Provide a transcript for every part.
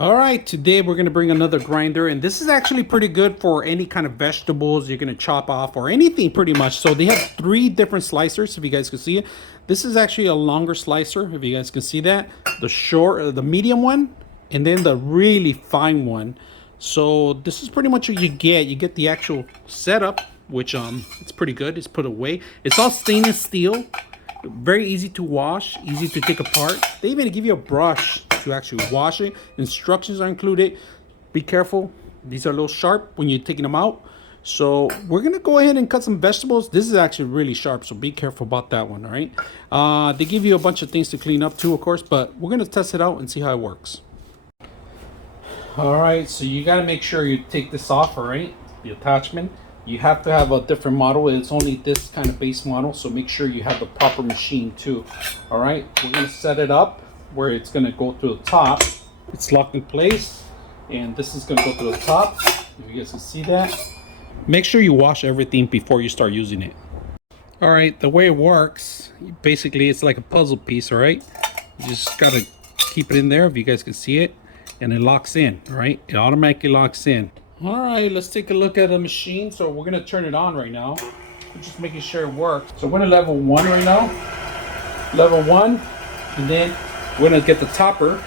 All right, today we're gonna bring another grinder, and this is actually pretty good for any kind of vegetables you're gonna chop off or anything pretty much. So they have three different slicers, if you guys can see it. This is actually a longer slicer, if you guys can see that. The short, the medium one, and then the really fine one. So this is pretty much what you get. You get the actual setup, which it's pretty good. It's put away. It's all stainless steel. Very easy to wash, easy to take apart. They even give you a brush to actually wash it. Instructions are included. Be careful. These are a little sharp when you're taking them out. So we're gonna go ahead and cut some vegetables. This is actually really sharp, so be careful about that one, all right? They give you a bunch of things to clean up too, of course, but we're gonna test it out and see how it works. All right, so you gotta make sure you take this off, all right? The attachment. You have to have a different model. It's only this kind of base model, so make sure you have the proper machine too. All right, we're gonna set it up where it's gonna go to the top. It's locked in place, and this is gonna go to the top. If you guys can see that. Make sure you wash everything before you start using it. All right, the way it works, basically it's like a puzzle piece, all right? You just gotta keep it in there if you guys can see it, and it locks in, all right? It automatically locks in. All right, let's take a look at the machine. So we're gonna turn it on right now. We're just making sure it works. So we're gonna level 1 right now. Level 1, and then we're gonna get the topper.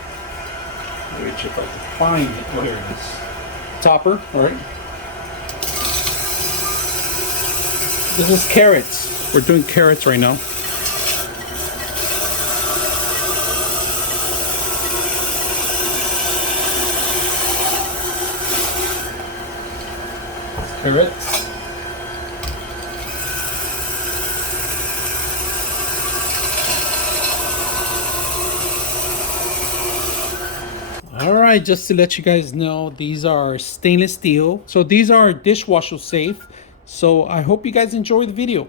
Which if I can find it, oh, here it is. Topper, all right. This is carrots. We're doing carrots right now. Carrots. All right, just to let you guys know, these are stainless steel. So these are dishwasher safe. So I hope you guys enjoy the video.